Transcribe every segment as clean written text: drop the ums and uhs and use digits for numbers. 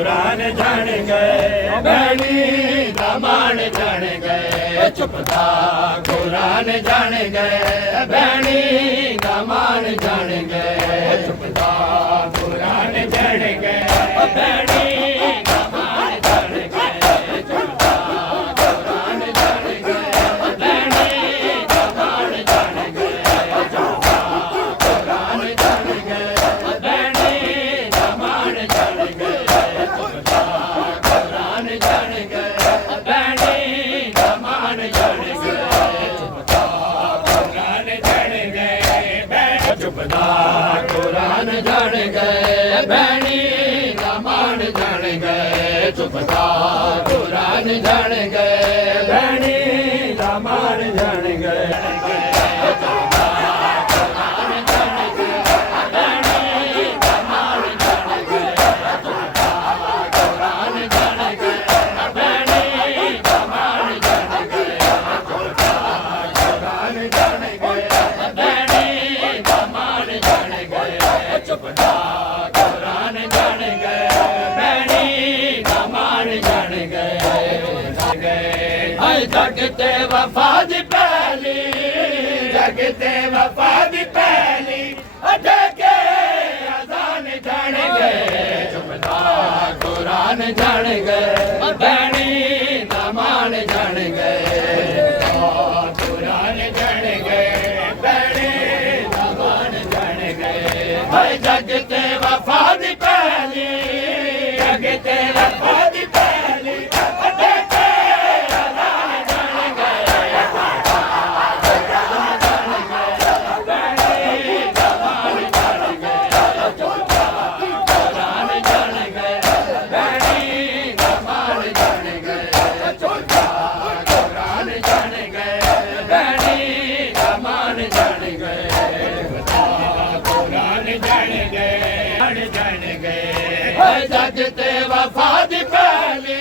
कुरान जान गए बहनी दामान जान गए चुपता कुरान जान गए बहनी दामान जान गए चुपता कुरान जान गए बहनी दामान जान गए चुपता कुरान जान गए बहनी दामान जान गए चुपता कुरान जान गए बहनी दामान जान गए चुपता कुरान जान गए बहनी दामान जान गए चुपता कुरान जान गए चुपता कुरान जान गए बहनी दामान जान गए चुपता कुरान जान गए बहनी दामान जान गए जगते वफा दी पहली जगते वफा दी पहली अटके अजान जान गए चुपता कुरान जान गए बहनी दामान जान गए कुरान जान गए बहनी दामान जान गए जगते वफा दी पहली जगते वफा दी पहली जगते वफा दी पहली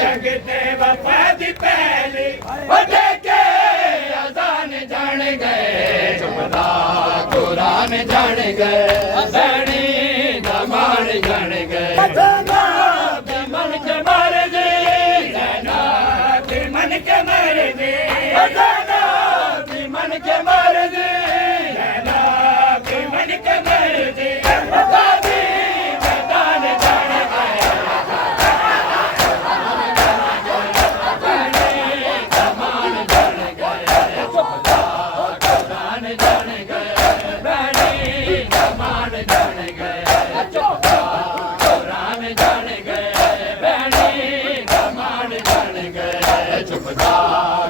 जगते वफा दी पहली के अजान जान गए चुपता कुरान जान गए बहनी दामान जान गए मन के मर दे मन के मर दे मन के मर दे मन के मर दे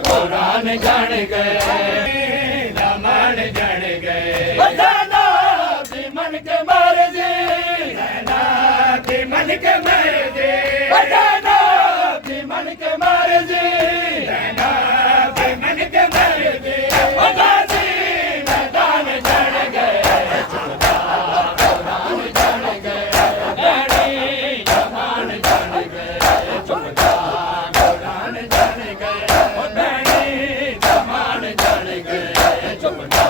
कुरान जान गए दामान जान गए मन के मर दे मन के मर दे मन के मर दे मन के मर दे मैदान जान गए कुरान जान गए बहनी दामान जान गए चुपता कुरान जान गए बहनी दामान जान गए चुपता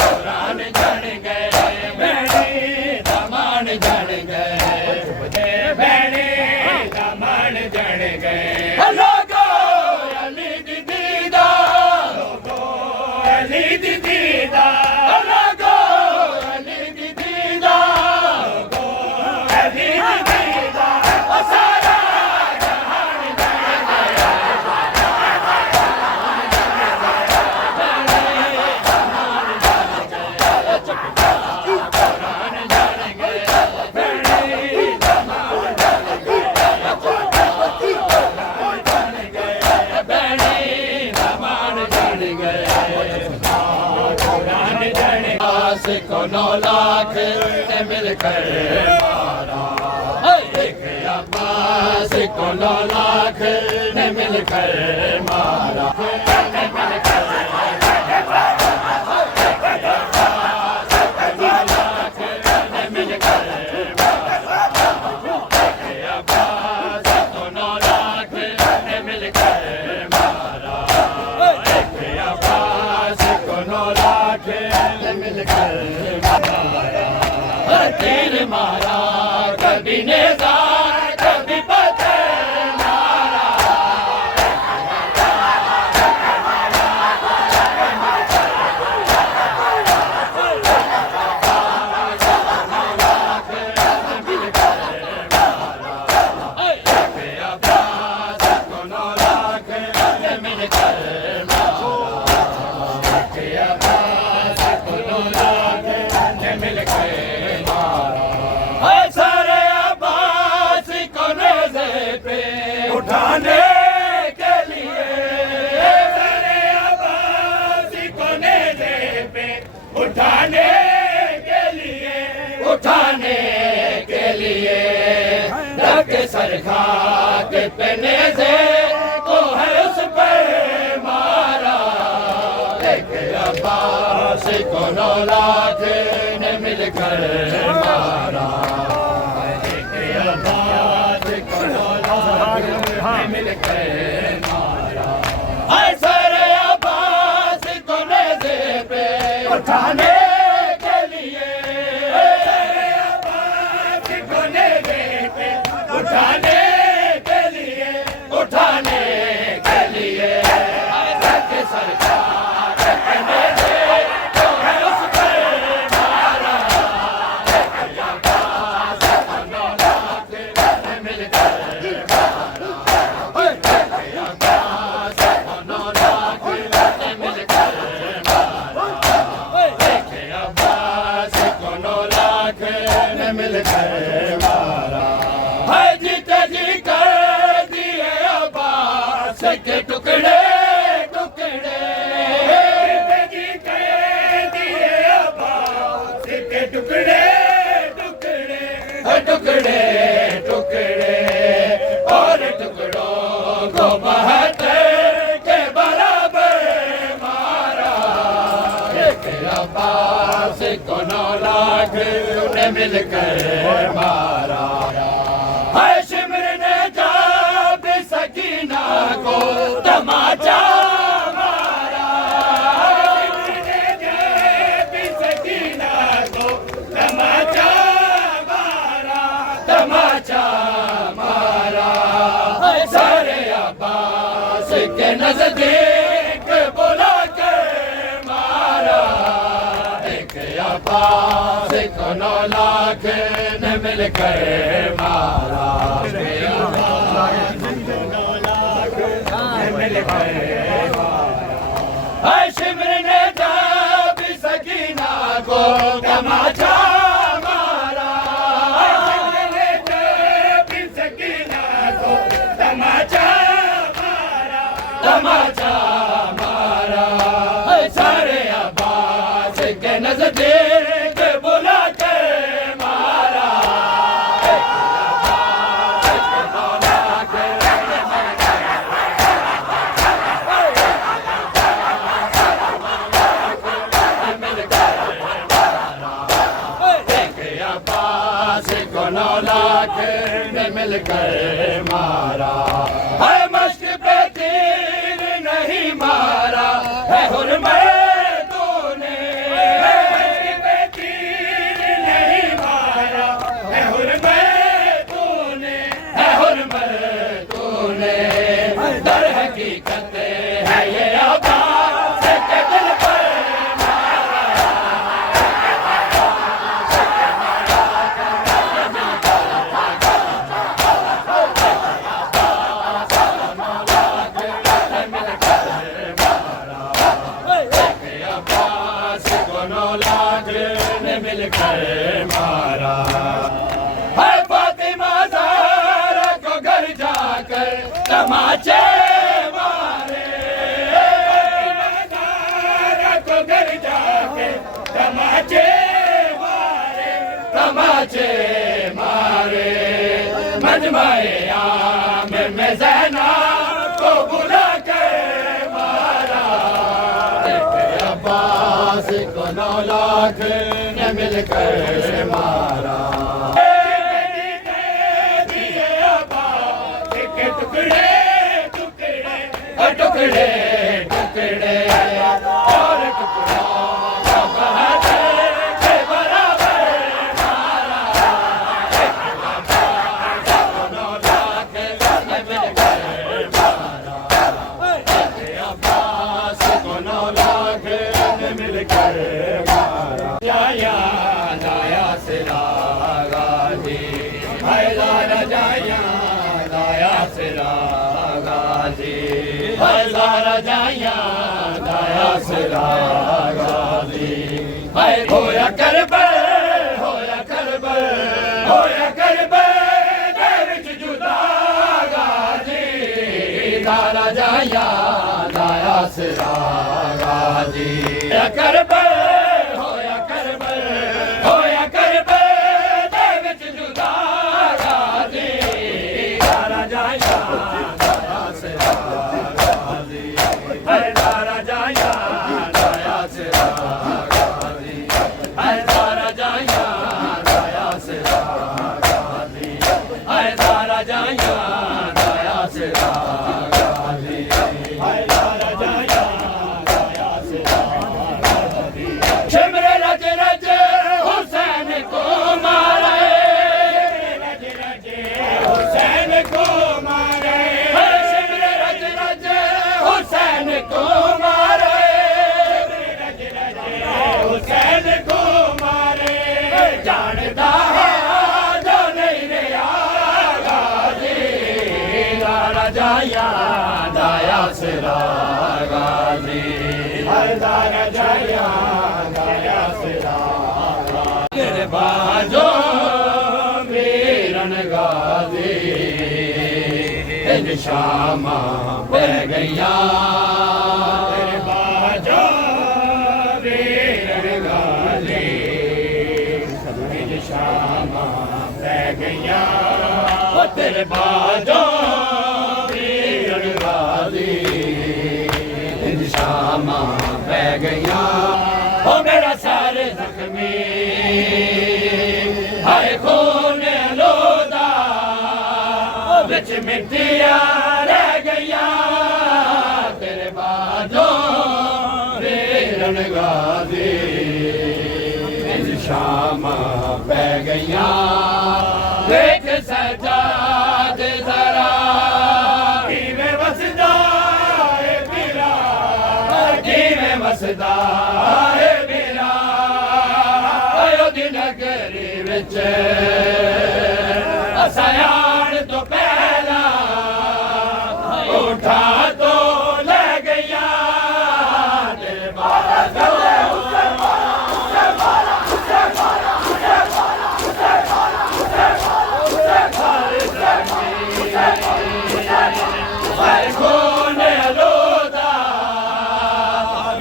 कुरान जान गए बहनी दामान जान गए बहनी दामान जान गए लोगो अली दी दीदा लोगो अली दी दीदा लोगो अली दी दीदा लोगो अली दी दीदा सारा जहान जान गया को 9 लाख ने मिलकर मारा एक अब्बास को 9 लाख ने मिलकर मारा तीर मारा कभी नेज़ा सर खाक पे नेज़े को है उस पर मारा। एक अब्बास को 9 लाख ने मिलकर मारा। एक अब्बास को 9 लाख ने मिलकर मारा। सर अब्बास को नेज़े पे उठाने के लिए, सर अब्बास को नेज़े पे उठाने के लिए, उठाने के लिए सरकार के नेज़े को है उस पर मारा। अब्बास को 9 लाख ने मिलकर मारा। अब्बास को 9 लाख ने मिलकर मारा। अब्बास को 9 लाख ने मिलकर मारा। जीते जी कर दिए अब्बास के टुकड़े टुकड़े। जीते जी कर दिए अब्बास के टुकड़े टुकड़े, टुकड़े टुकड़े और टुकड़ों को 72 के बराबर मारा। एक अब्बास को 9 लाख ने मिलकर मारा। शिमर ने जब सकीना को तमाचा मारा। शिमर ने जब सकीना को तमाचा मारा, तमाचा मारा। सारे अब्बास के नजदीक बुला कर मारा। एक अब्बास को 9 लाख ने मिलकर मारा। शिमर ने जब सकीना को तमाचा मारा। शिमर ने जब सकीना को तमाचा मारा, तमाचा मारा। सारे अब्बास के नजदीक बुला कर मारा। अब्बास को 9 लाख ने मिलकर मारा। है मश्क पे तीर नहीं मारा है हुर्मत तूने। मश्क पे तीर नहीं मारा है हुर्मत तूने, है हुर्मत तूने। दर हकीकत है ये अब्बास के दिल पर मिलकर मारा। है फातिमा ज़हरा को घर जाकर तमाचे मारे। फातिमा ज़हरा को घर जाकर तमाचे मारे, तमाचे मारे। मजमा-ए आमिर में ज़ैनब को बुला कर मारा। अब्बास को 9 लाख ने मिलकर मारा। टुकड़े टुकड़े, टुकड़े टुकड़े और टुकड़ों को 72 के बराबर मारा। अब्बास को 9 लाख ने मिलकर मारा। अब्बास को 9 लाख ने मिलकर मारा। जाया लाया सिरा गाजी, हज़ार जाया लाया सिरा गाजी, हज़ार जाया लाया सिरा गाजी। होया करबल, होया करबल, होया करबल दर्ज जुदा गाजी। दारा जाया लाया सिरा गाजी। होया करबल, होया करबल, होया करबल दर्ज जुदा गाजी। राजा याद आया सिरा गाजी हैदर राजा याद आया सिरा गाजी हैदर राजा याद आया सिरा गाजी हैदर राजा याद आया सिरा गाजी हैदर राजा याद आया सिरा गाजी शिमरे रज रज हुसैन को मारे रज रज हुसैन को मारे शिमरे रज रज हुसैन को मारे रज रज हुसैन को मारे जानता है जो नहीं रहा गाजी राजा याद आया सिरा गाजी हैदर राजा याद आया सिरा बाजो वीरन गाजी इन शामा पै गैया बाजो वीरन गाजी इन शामा पै गैया तेरे बाजो वीरन गाजी इन शामा पै गैया ओ मेरा सर जख्मी हाय खून लोदा बिच मिट्टियां रह गईया तेरे बाजो वीरन गाजी इन शामा पै गईया देख सजाद जरा किवें वसदा है मेरा किवें वसदा है मेरा अयोध्या नगरी विच असायाण तो पहला उठा तो ले गया तेरे बाजो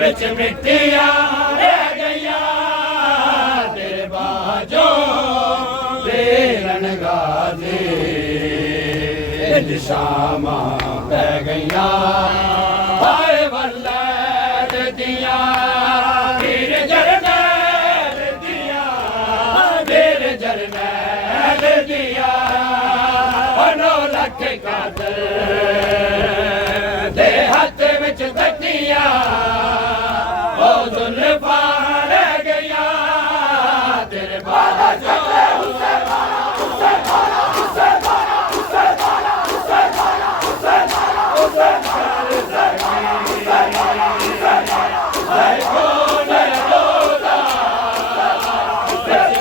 बिच मिट्टियां रह गईया तेरे बाजो वीरन गाजी इन शामा पै गईया हाय वल्लैद दिया वीर जरनैल दिया वीर जरनैल दिया नौ लख कादर दे हाथ विच गड्डियां ओ जुल्फा रह गया तेरे बाजो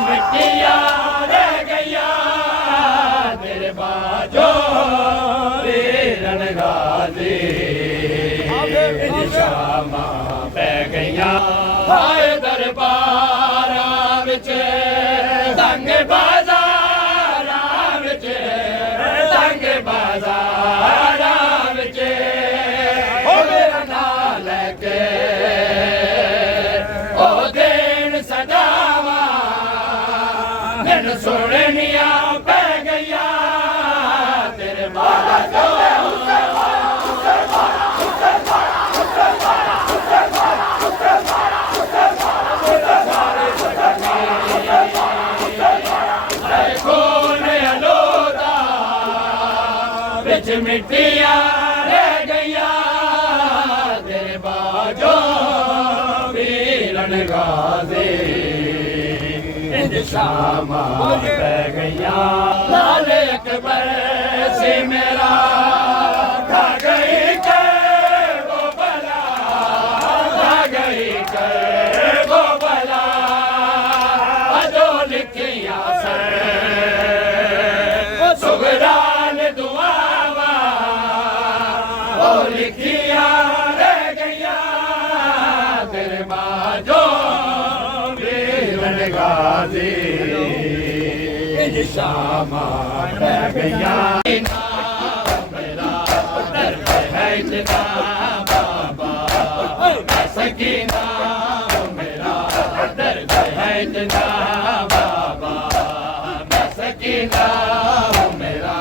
मिट्टियां रह गया तेरे बाजो वीरन गाजी शामा पै गईया हाय दरबारा विच संग बाजारा विच संग बाजारा विच ओ मेरा नाम लेके ओ देन सदावा नैन सुननिया पै गईया तेरे बाजो बिच मिट्टियां रह गईया तेरे बाजो वीरन गाजी इन शामा पै गईया लाल अकबर से मेरा खा गई के वो बला खा गई के वो बला जो लिखिया से सुगरान दुआवा ओ लिखिया रह गईया तेरे बाजो वीरन गाजी इन शामा पै गईया मेरा दर्द है इतना बाबा सकीना मेरा दर्द है इतना बाबा सकीना मेरा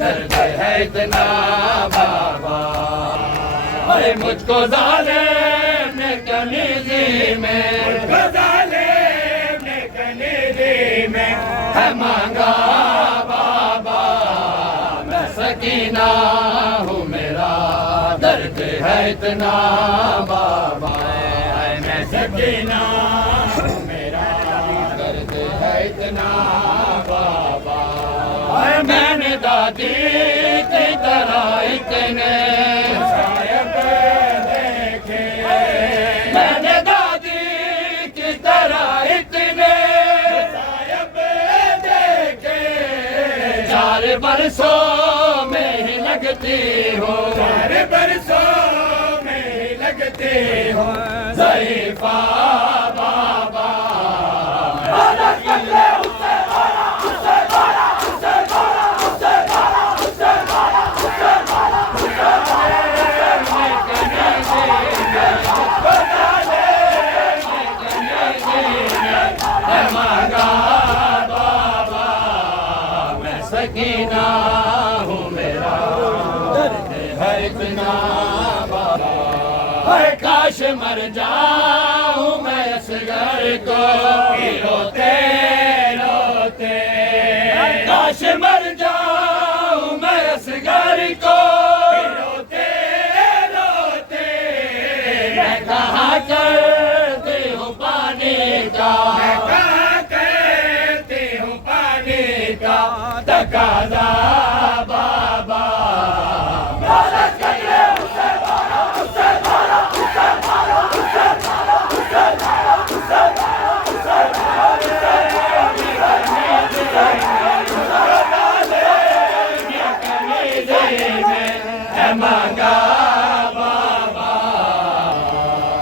दर्द है इतना बाबा। अरे मुझको जालिम ने कनीज़ी में, मुझको जालिम ने कनीज़ी में है मांगा बाबा। मैं सकीना हूँ मेरा दर्द है इतना बाबा। मैं सकीना हूँ मेरा दर्द है इतना बाबा। मैंने दादी की तरह इतने सायब देखे, मैंने दादी की तरह इतने सायब देखे। 4 बरसों में ही लगती हो, 4 बरसों में ही लगती हो ज़ईफ़ा बाबा। सकीना हूँ मेरा दर्द है इतना बाबा। है काश मर जाऊँ मैं असगर को रोते रोते। काश मर जाऊँ मैं असगर को रोते रोते। मैं कहाँ करती हूँ पानी का, मैं कहाँ करती हूँ पानी का तकाज़ा बाबा। मांगा बाबा।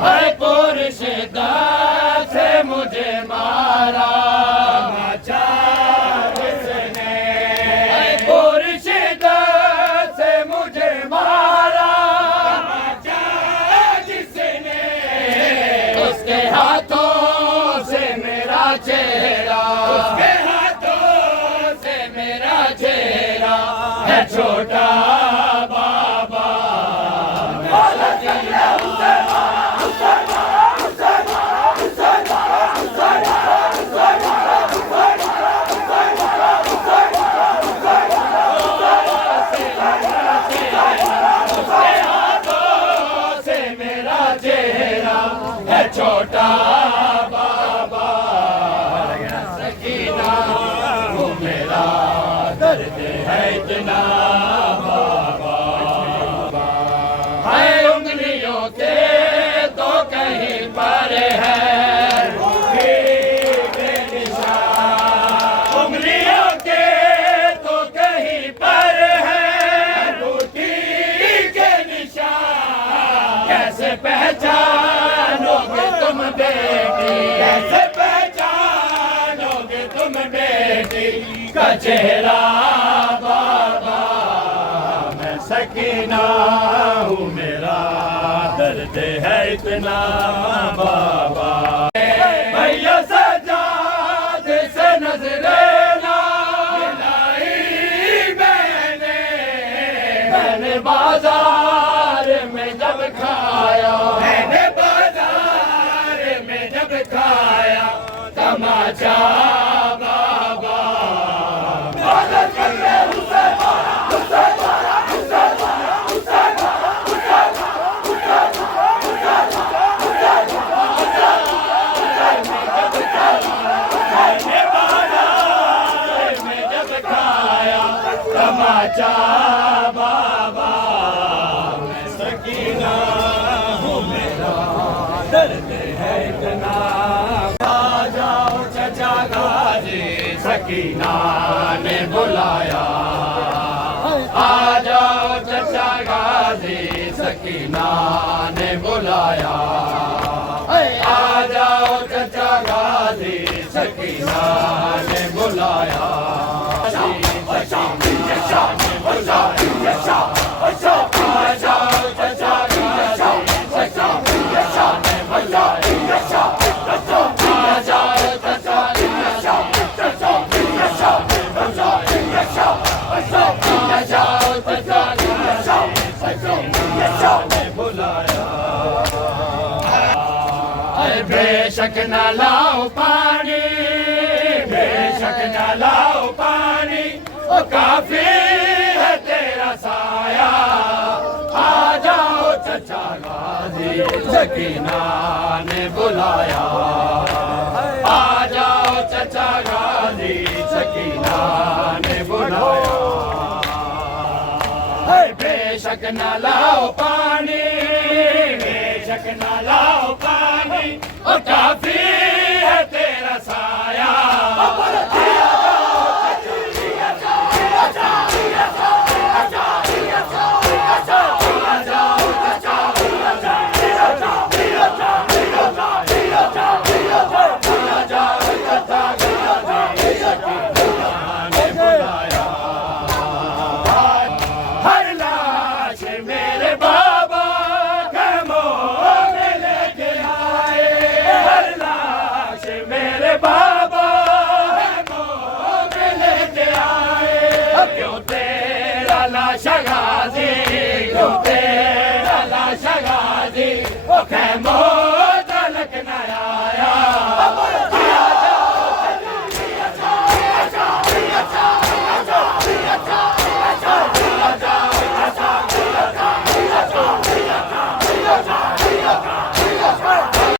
है पुरुष से मुझे मारा जिसने, पुरुष से मुझे मारा जिसने। उसके हाथों से मेरा चेहरा, उसके हाथों से मेरा चेहरा है छोटा बाबा। छोटा बाबा। सकीना हूँ मेरा दर्द है इतना बाबा। है उंगलियों के तो कहीं पर है निशान, उंगलियों के तो कहीं पर है बूटी के निशान। कैसे पहचानोगे तुम बेटी, कैसे पहचानोगे तुम बेटी का चेहरा बाबा। मैं सकीना हूँ मेरा दर्द है इतना बाबा। भैया सजाद से नजरे ना मिलाई मैंने बाजार में जब खाया, मैंने बाजार में जब खाया तमाचा बाबा। तमाचा बाबा। मैं सकीना हूँ मेरा दर्द है इतना। आ जाओ चचा गाजी सकीना ने बुलाया। आ जाओ चचा गाजी सकीना ने बुलाया। आ जाओ चचा गाजी सकीना ने बुलाया। Let's go! बेशक न लाओ पानी, बेशक न लाओ पानी, ओ काफी है तेरा साया। आ जाओ चचा गाजी, सकीना ने बुलाया। आ जाओ चचा गाजी, सकीना ने बुलाया। बेशक न लाओ पानी, बेशक न लाओ पानी, ओ काफी है तेरा साया। Come on!